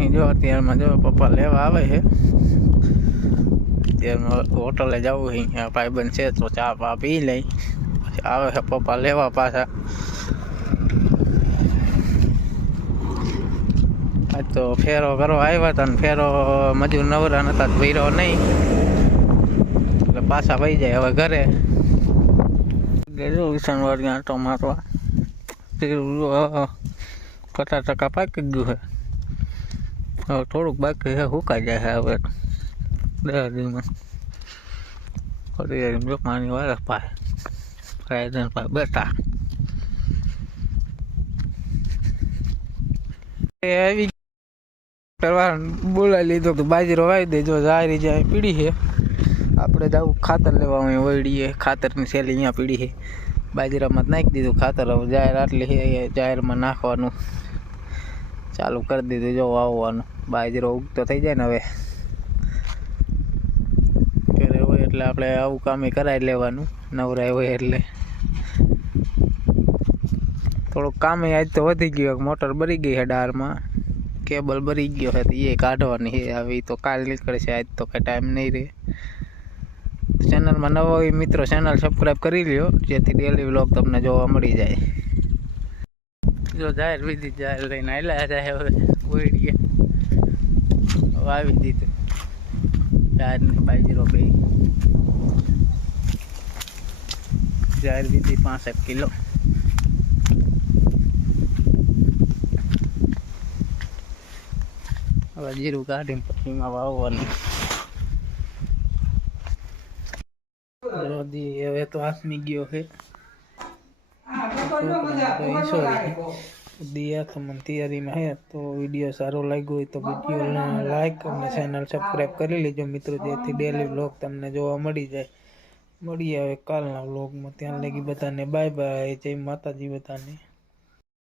નહીં. જો અત્યારમાં જો પપ્પા લેવા આવે છે. અત્યારમાં હોટલે જવું છે, અહીંયા ભાઈબંધ છે તો ચા પા પી લઈ. પછી આવે છે પપ્પા લેવા પાછા. આજ તો ફેરો કરવા આવ્યા હતા ને ફેરો મજૂર નવરા નતા ભર્યો નહીં, એટલે પાછા વહી જાય હવે ઘરે. વિસણવાડી આંટો મારવા 50% પાકી ગયું છે. હવે થોડુંક બાકી છે, સુકાઈ જાય છે હવે 10 દિવસમાં. પાણી વાળા પાય બેઠા આવી બોલાવી લીધો કે બાજરો વાવી દેજો. જારી જાય પીડી છે, આપણે જવું ખાતર લેવા વળીએ. ખાતરની થેલી અહીંયા પીડી છે, બાજરામાં જ નાખી દીધું ખાતર. હવે જાહેર આટલી છે, જાહેરમાં નાખવાનું ચાલુ કરી દીધું. જો વાવવાનું બાજરો ઉગતો થઈ જાય ને હવે ઘરે હોય એટલે આપણે આવું કામ કરાવી લેવાનું. નવરાય હોય એટલે થોડુંક કામ આજ તો વધી ગયું. મોટર બરી ગઈ છે ડારમાં, કેબલ બરી ગયો છે તો એ કાઢવાની છે. આવી તો કાલ નીકળશે, આજ તો કંઈ ટાઈમ નહીં રહે. ચેનલમાં નવા હોય મિત્રો ચેનલ સબસ્ક્રાઈબ કરી લ્યો, જેથી ડેલી વ્લોગ તમને જોવા મળી જાય. જો જાહેર વિધિ જાહેર લઈને આવેલા જાય હવે ઓળીએ વાવી દીધું. જાહેર ને બાજરો બે જાહેર વિધિ 65 કિલો. હવે જીરું કાઢીને પછી એમાં વાવવાનું. હવે તો આસમી ગયો છે તૈયારીમાં હે. તો વિડીયો સારો લાગ્યો હોય તો વિડીયોને લાઈક અને ચેનલ સબસ્ક્રાઈબ કરી લેજો મિત્રો, જેથી ડેલી વ્લોગ તમને જોવા મળી જાય. મળીએ હવે કાલના વ્લોગમાં. ત્યાં લગી બધાને બાય બાય. જય માતાજી બધાને.